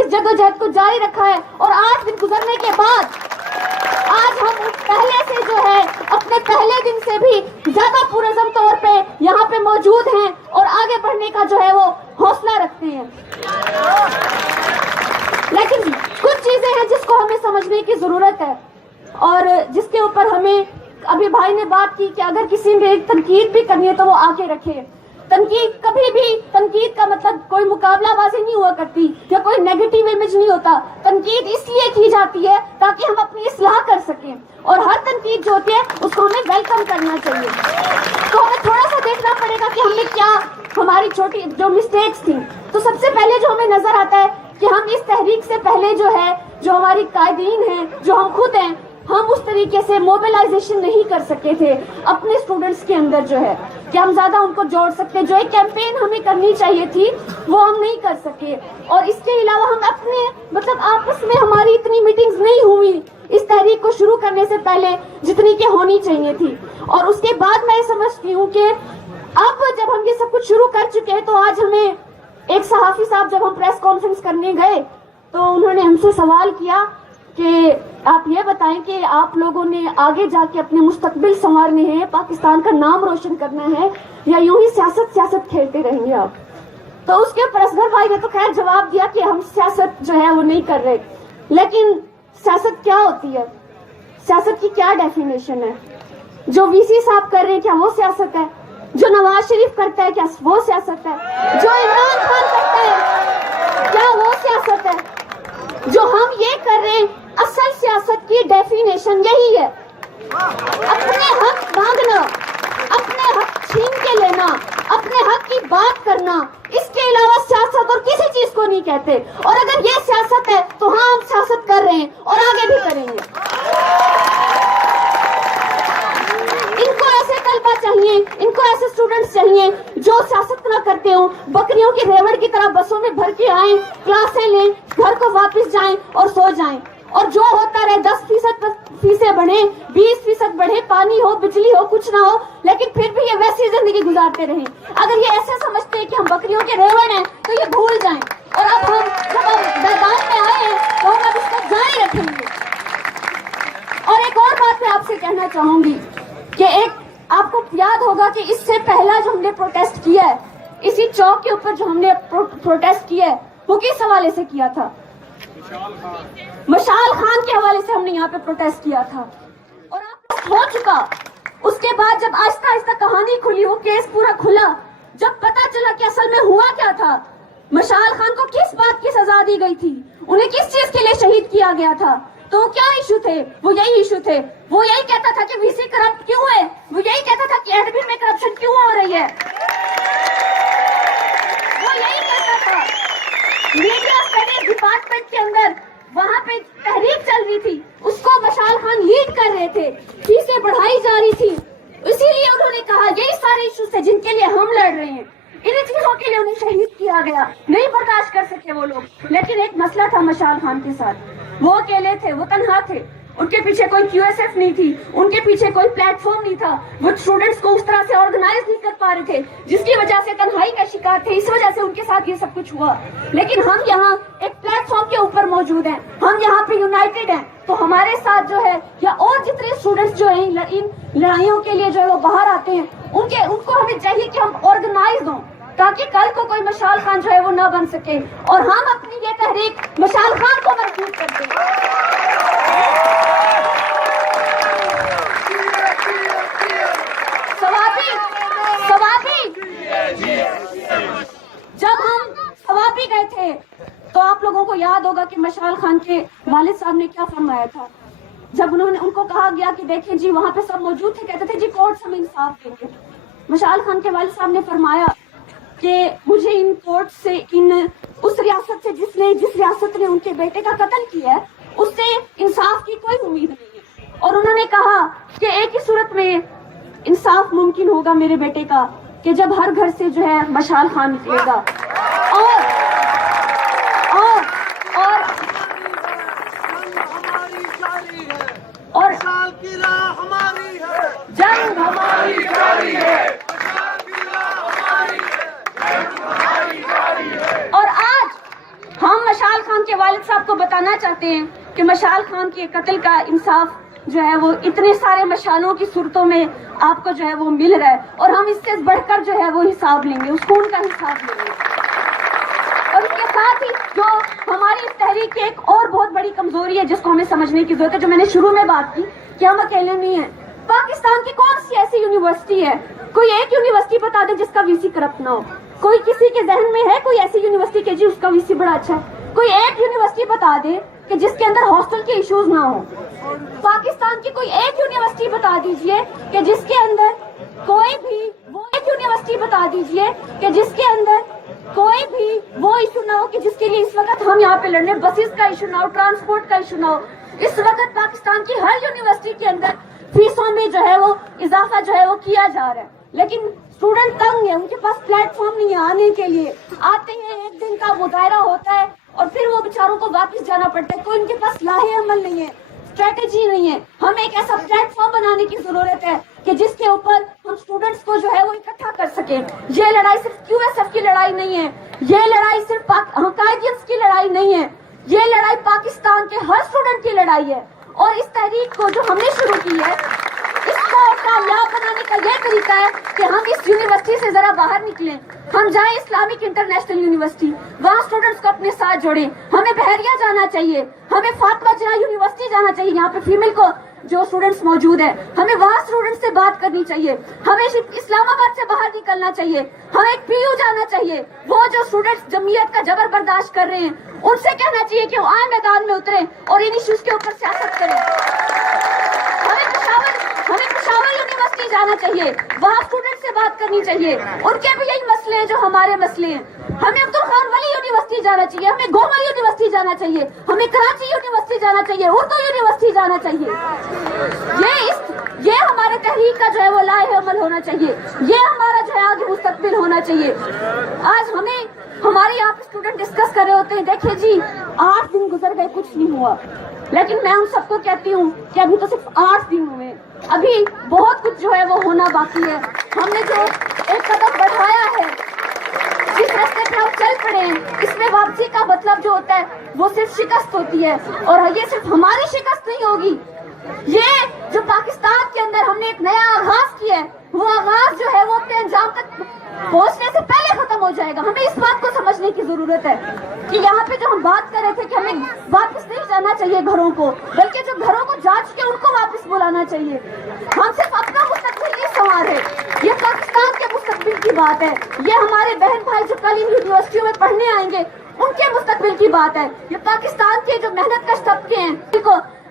اس جدوجہد کو جاری رکھا ہے، اور 8 دن گزرنے کے بعد آج ہم پہلے سے جو ہے اپنے پہلے دن سے بھی زیادہ پرعزم طور پہ یہاں پہ موجود ہیں اور آگے بڑھنے کا جو ہے وہ حوصلہ رکھتے ہیں۔ لیکن کچھ چیزیں ہیں جس کو ہمیں سمجھنے کی ضرورت ہے، اور جس کے اوپر ہمیں ابھی بھائی نے بات کی کہ اگر کسی نے تنقید بھی کرنی ہے تو وہ آگے رکھے۔ تنقید کبھی بھی، تنقید کا مطلب کوئی مقابلہ بازی نہیں ہوا کرتی یا کوئی نیگیٹو امیج نہیں ہوتا۔ تنقید اس لیے کی جاتی ہے تاکہ ہم اپنی اصلاح کر سکیں، اور ہر تنقید جو ہوتی ہے اس کو ہمیں ویلکم کرنا چاہیے۔ تو ہمیں تھوڑا سا دیکھنا پڑے گا کہ ہم نے کیا، ہماری چھوٹی جو مسٹیکس تھیں۔ تو سب سے پہلے جو ہمیں نظر آتا ہے کہ ہم اس تحریک سے پہلے جو ہے، جو ہماری قائدین ہیں، جو ہم خود ہیں، ہم اس طریقے سے موبلائزیشن نہیں کر سکے تھے اپنے اسٹوڈنٹس کے اندر جو ہے کہ ہم زیادہ ان کو جوڑ سکتے، جو ایک کیمپین ہمیں کرنی چاہیے تھی وہ ہم نہیں کر سکے۔ اور اس کے علاوہ ہم اپنے مطلب آپس میں ہماری اتنی میٹنگز نہیں ہوئی اس تحریک کو شروع کرنے سے پہلے جتنی کہ ہونی چاہیے تھی۔ اور اس کے بعد میں سمجھتی ہوں کہ اب جب ہم یہ سب کچھ شروع کر چکے ہیں، تو آج ہمیں ایک صحافی صاحب جب ہم پریس کانفرنس کرنے گئے تو انہوں نے ہم سے سوال کیا کہ آپ یہ بتائیں کہ آپ لوگوں نے آگے جا کے اپنے مستقبل سنوارنے ہیں، پاکستان کا نام روشن کرنا ہے، یا یوں ہی سیاست کھیلتے رہیں گے آپ؟ تو اس کے اوپر اصغر بھائی نے تو خیر جواب دیا کہ ہم سیاست جو ہے وہ نہیں کر رہے۔ لیکن سیاست کیا ہوتی ہے؟ سیاست کی کیا ڈیفینیشن ہے؟ جو وی سی صاحب کر رہے ہیں کیا وہ سیاست ہے؟ جو نواز شریف کرتا ہے کیا وہ سیاست ہے؟ جو عمران خان کرتا ہے کیا وہ سیاست ہے؟ جو ہم یہ کر رہے ہیں، اصل سیاست کی ڈیفینیشن یہی ہے، اپنے حق مانگنا، اپنے حق چھین کے لینا، اپنے حق کی بات کرنا۔ اس کے علاوہ سیاست اور کسی چیز کو نہیں کہتے۔ اور اگر یہ سیاست ہے تو ہاں ہم سیاست کر رہے ہیں اور آگے بھی کریں گے۔ ان کو ایسے طلبہ چاہیے، ان کو ایسے اسٹوڈنٹس چاہیے جو سیاست نہ کرتے ہوں، بکریوں کی ریوڑ کی طرح بسوں میں بھر کے آئیں، کلاسیں لیں، گھر کو واپس جائیں اور سو جائیں، اور جو ہوتا رہے 10% بڑھے، 20% بڑھے، پانی ہو، بجلی ہو، کچھ نہ ہو، لیکن پھر بھی یہ ویسی زندگی گزارتے رہیں۔ اگر یہ ایسے سمجھتے ہیں کہ ہم بکریوں کے ریوڑ ہیں تو یہ بھول جائیں، اور اب ہم جب ہم میدان میں آئے ہیں تو ہم اب اس کو جاری رکھیں گے۔ اور ایک اور بات میں آپ سے کہنا چاہوں گی کہ ایک آپ کو یاد ہوگا کہ اس سے پہلا جو ہم نے پروٹیسٹ کیا ہے، اسی چوک کے اوپر جو ہم نے پروٹیسٹ کیا ہے، وہ کس حوالے سے کیا تھا؟ مشال خان کے حوالے سے ہم نے یہاں پہ پروٹیسٹ کیا تھا، اور آپ ہو چکا۔ اس کے بعد جب آہستہ آہستہ کہانی کھلی، وہ کیس پورا کھلا، جب پتا چلا کہ اصل میں ہوا کیا تھا، مشال خان کو کس بات کی سزا دی گئی تھی، انہیں کس چیز کے لیے شہید کیا گیا تھا، تو کیا ایشو تھے؟ وہ یہی ایشو تھے۔ وہ یہی کہتا تھا کہ وی سی کرپٹ کیوں ہے، وہ یہی کہتا تھا کہ ایڈمن میں کرپشن کیوں ہو رہی ہے، وہ یہی کہتا تھا۔ میڈیا اسٹڈیز ڈپارٹمنٹ کے اندر وہاں پہ تحریک چل رہی تھی، اس کو مشال خان لیڈ کر رہے تھے، فیسیں بڑھائی جا رہی تھی، اسی لیے انہوں نے کہا یہی سارے ایشوز تھے جن کے لیے ہم لڑ رہے ہیں، انہیں چیزوں کے لیے انہیں شہید کیا گیا۔ نہیں برداشت کر سکے وہ لوگ، لیکن ایک مسئلہ تھا مشال خان کے ساتھ، وہ اکیلے تھے، وہ تنہا تھے، ان کے پیچھے کوئی کیو ایس ایف نہیں تھی، ان کے پیچھے کوئی پلیٹ فارم نہیں تھا، وہ اسٹوڈنٹس کو اس طرح سے آرگنائز نہیں کر پا رہے تھے، جس کی وجہ سے تنہائی کا شکار تھے، اس وجہ سے ان کے ساتھ یہ سب کچھ ہوا۔ لیکن ہم یہاں ایک پلیٹ فارم کے اوپر موجود ہیں، ہم یہاں پہ یونائٹڈ ہیں، تو ہمارے ساتھ جو ہے یا اور جتنے اسٹوڈنٹس جو ہیں ان لڑائیوں کے لیے جو ہے وہ باہر آتے ہیں، ان کو ہمیں چاہیے کہ ہم آرگنائز ہوں، تاکہ کل کو کوئی مشال خان جو ہے وہ نہ بن سکے، اور ہم اپنی یہ تحریک مشال خان کو مضبوط کر دیں۔ جب ہم ثوابی گئے تھے تو آپ لوگوں کو یاد ہوگا کہ مشال خان کے والد صاحب نے کیا فرمایا تھا، جب ان کو کہا گیا کہ دیکھیں جی وہاں پہ سب موجود تھے، کہتے تھے جی کورٹ ہمیں انصاف دیں گے۔ مشال خان کے والد صاحب نے فرمایا کہ مجھے ان کورٹ سے، اس ریاست سے جس ریاست نے ان کے بیٹے کا قتل کیا ہے، اس سے انصاف کی کوئی امید نہیں ہے، اور انہوں نے کہا کہ ایک ہی صورت میں انصاف ممکن ہوگا میرے بیٹے کا، کہ جب ہر گھر سے جو ہے مشال خان نکلے گا، اور جنگ ہماری جاری ہے، اور آج ہم مشال خان کے चाहते हैं कि मशाल खान के कत्ल का इंसाफ जो है वो इतने सारे मशालों की सूरतों में आपको जो है वो मिल रहा है, और हम इससे बढ़कर जो है वो हिसाब लेंगे, उस खून का हिसाब लेंगे। और इसके साथ ही जो हमारी इस तहरीक की एक और बहुत बड़ी कमजोरी है जिसको हमें समझने की जरूरत है, जो मैंने शुरू में बात की कि हम अकेले नहीं है। पाकिस्तान की कौन सी ऐसी यूनिवर्सिटी है, कोई एक यूनिवर्सिटी बता दे जिसका वीसी करप्ट ना हो। कोई किसी के जहन में है कोई ऐसी यूनिवर्सिटी के जी उसका वीसी बड़ा अच्छा है? कोई एक यूनिवर्सिटी बता दे कि जिसके अंदर हॉस्टल के इश्यूज ना हो। पाकिस्तान की कोई एक यूनिवर्सिटी बता दीजिए कि जिसके अंदर कोई भी वो एक यूनिवर्सिटी बता दीजिए कि जिसके अंदर कोई भी वो इशू ना हो कि जिसके लिए इस वक्त हम यहाँ पे लड़ने, बसेस का इशू ना हो, ट्रांसपोर्ट का इशू ना हो। इस वक्त पाकिस्तान की हर यूनिवर्सिटी के अंदर फीसों में जो है वो इजाफा जो है वो किया जा रहा है, लेकिन स्टूडेंट तंग है, उनके पास प्लेटफॉर्म नहीं है आने के लिए। आते हैं, एक दिन का मुजाहरा होता है और फिर वो बेचारों को वापस जाना पड़ता है। कोई उनके पास लाहे अमल नहीं है, स्ट्रेटेजी नहीं है। हमें एक ऐसा प्लेटफॉर्म बनाने की जरूरत है कि जिसके ऊपर हम स्टूडेंट्स को जो है वो इकट्ठा कर सके। ये लड़ाई सिर्फ QSF की लड़ाई नहीं है, ये लड़ाई सिर्फ कायदियंस की लड़ाई नहीं है, ये लड़ाई पाकिस्तान के हर स्टूडेंट की लड़ाई है। और इस तहरीक को जो हमने शुरू की है, इसको कामयाब बनाने का यह तरीका है कि हम इस यूनिवर्सिटी से जरा बाहर निकलें, हम जाएं इस्लामिक इंटरनेशनल यूनिवर्सिटी, वहाँ स्टूडेंट्स को अपने साथ जोड़ें। हमें बहरिया जाना चाहिए, हमें फातिमा जिन्ना यूनिवर्सिटी जाना चाहिए, यहाँ पे फीमेल को जो स्टूडेंट्स मौजूद है, हमें वहाँ स्टूडेंट्स से बात करनी चाहिए। हमें इस्लामाबाद से बाहर निकलना चाहिए, हमें PU जाना चाहिए। वो जो स्टूडेंट्स जमीयत का जबर बर्दाश्त कर रहे हैं, उनसे कहना चाहिए कि वो आए मैदान में उतरे और इन इश्यूज के ऊपर सियासत करें। हमें पेशावर यूनिवर्सिटी जाना चाहिए, वहाँ स्टूडेंट से बात करनी चाहिए, उनके भी यही मसले हैं जो हमारे मसले हैं। हमें अब्दुल खान वली यूनिवर्सिटी जाना चाहिए, हमें गोमल यूनिवर्सिटी जाना चाहिए, हमें कराची यूनिवर्सिटी जाना चाहिए, उर्दू यूनिवर्सिटी जाना चाहिए। ये हमारे तहरीक का जो है वो लाहे अमल होना चाहिए, ये हमारा जो है आगे मुस्तकबिल होना चाहिए। आज हमारे यहाँ पे स्टूडेंट डिस्कस कर रहे होते हैं, देखिए जी 8 दिन गुजर गए, कुछ नहीं हुआ, लेकिन मैं उन सबको कहती हूँ कि अभी तो सिर्फ 8 दिन हुए, अभी बहुत कुछ जो है वो होना बाकी है। हमने जो एक कदम बढ़ाया है, जिस रास्ते पे हम चल पड़े हैं, इसमें वापसी का मतलब जो होता है वो सिर्फ शिकस्त होती है। और ये सिर्फ हमारी शिकस्त नहीं होगी, ये जो पाकिस्तान के अंदर हमने एक नया आगाज किया है, वो आगाज जो है वो अपने अंजाम तक पहुंचने से पहले खत्म हो जाएगा। हमें इस बात को समझने की जरूरत है कि यहाँ पे जो हम बात कर रहे थे कि हमें वापस नहीं जाना चाहिए घरों को, बल्कि जो घरों को जा चुके उनको वापस बुलाना चाहिए। हम सिर्फ अपना मुस्तकबिल नहीं संवार है, ये पाकिस्तान के मुस्तकबिल की बात है, ये हमारे बहन भाई जो कल इन यूनिवर्सिटियों में पढ़ने आएंगे उनके मुस्तकबिल की बात है, ये पाकिस्तान के जो मेहनत कश तबके हैं,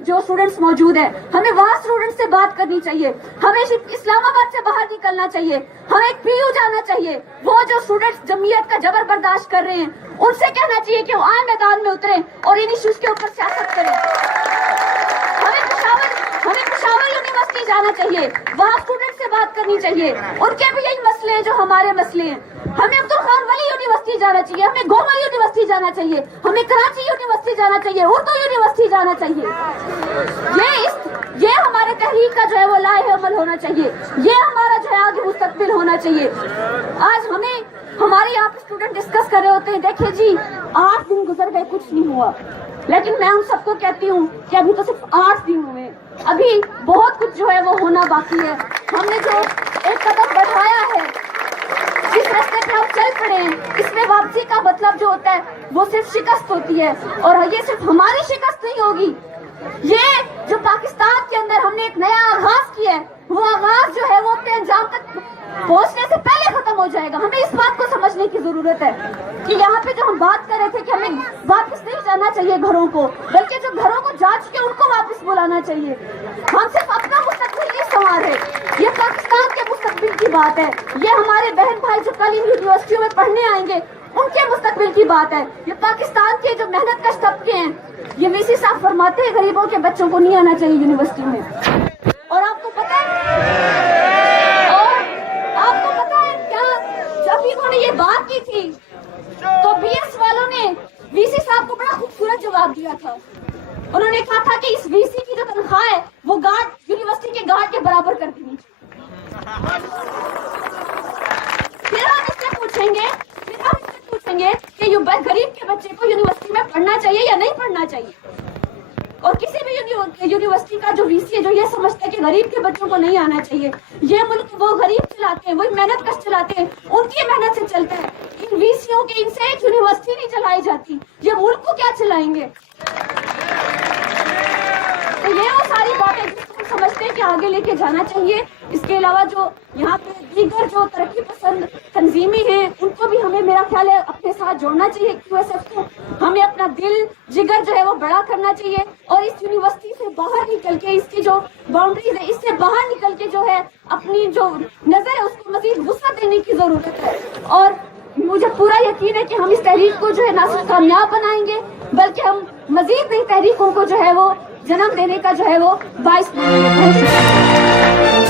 जो स्टूडेंट्स मौजूद हैं, हमें वहाँ स्टूडेंट्स से बात करनी चाहिए, हमें इस्लामाबाद से बाहर निकलना चाहिए, हमें PU जाना चाहिए। वो जो स्टूडेंट्स जमीयत का जबर बर्दाश्त कर रहे हैं, उनसे कहना चाहिए कि वो आए मैदान में उतरे और इन इश्यूज के ऊपर सियासत करें। हमें पेशावर यूनिवर्सिटी जाना चाहिए, वहाँ स्टूडेंट से बात करनी चाहिए, उनके भी यही मसले हैं जो हमारे मसले हैं। हमें अब्दुल खान वली यूनिवर्सिटी जाना चाहिए, हमें गोमल यूनिवर्सिटी जाना चाहिए, हमें कराची यूनिवर्सिटी जाना चाहिए, उर्दू यूनिवर्सिटी जाना चाहिए। ये हमारे तहरीक का जो है वो लाहे अमल होना चाहिए, ये हमारा जो है आगे मुस्तकबिल होना चाहिए। आज हमारे यहाँ पे स्टूडेंट डिस्कस कर रहे होते हैं, देखिए जी 8 दिन गुजर गए, कुछ नहीं हुआ, लेकिन मैं उन सबको कहती हूँ कि अभी तो सिर्फ 8 दिन हुए, अभी बहुत कुछ जो है वो होना बाकी है। हमने जो एक कदम बढ़ाया है, जिस रास्ते पे हम चल पड़े हैं, इसमें वापसी का मतलब जो होता है वो सिर्फ शिकस्त होती है। और ये सिर्फ हमारी शिकस्त नहीं होगी, ये जो पाकिस्तान के अंदर हमने एक नया आगाज किया है, वो आगाज जो है वो अपने अंजाम तक पहुंचने से पहले खत्म हो जाएगा। हमें इस बात को समझने की जरूरत है कि यहाँ पे जो हम बात कर रहे थे कि हमें वापस नहीं जाना चाहिए घरों को, बल्कि जो घरों को जा चुके उनको वापस बुलाना चाहिए। हम सिर्फ अपना मुस्तकबिल नहीं संवार है, ये पाकिस्तान के मुस्तकबिल की बात है, ये हमारे बहन भाई जो कल इन यूनिवर्सिटियों में पढ़ने आएंगे उनके मुस्तकबिल की बात है, ये पाकिस्तान के जो मेहनत कश तबके हैं। ये VC साहब फरमाते हैं गरीबों के बच्चों को नहीं आना चाहिए यूनिवर्सिटी में। और आपको पता है क्या, जब इन्होंने ये बात की थी तो BS वालों ने VC साहब को बड़ा खूबसूरत जवाब दिया था। उन्होंने कहा था कि इस VC की जो तनख्वाह है वो गार्ड यूनिवर्सिटी के गार्ड के बराबर कर देनी चाहिए। फिर हम इससे पूछेंगे कि गरीब के बच्चे को यूनिवर्सिटी में पढ़ना चाहिए या नहीं पढ़ना चाहिए। और किसी भी यूनिवर्सिटी का जो वीसी है जो ये समझता है कि गरीब के बच्चों को नहीं आना चाहिए, ये मुल्क वो गरीब चलाते हैं, वही मेहनत कश चलाते हैं, उनकी मेहनत से चलता है। इन वीसीओ के इनसे एक यूनिवर्सिटी नहीं चलाई जाती, ये मुल्क को क्या चलाएंगे? तो ये वो सारी बातें जिसको हम समझते हैं कि आगे लेके जाना चाहिए। इसके अलावा जो यहाँ पे दीगर जो तरक्की पसंद तंजीमें हैं उनको भी हमें, मेरा ख्याल है, अपने साथ जोड़ना चाहिए। QSF को हमें अपना दिल जिगर जो है वो बड़ा करना चाहिए और इस यूनिवर्सिटी से बाहर निकल के, इसकी जो बाउंड्रीज है इससे बाहर निकल के जो है अपनी जो नजर है उसको मजीद वुसअत देने की जरूरत है। और मुझे पूरा यकीन है कि हम इस तहरीक को जो है ना सिर्फ कामयाब बनाएंगे बल्कि हम मजीद नई तहरीकों को जो है वो जन्म देने का जो है वो बाइस बनाएंगे।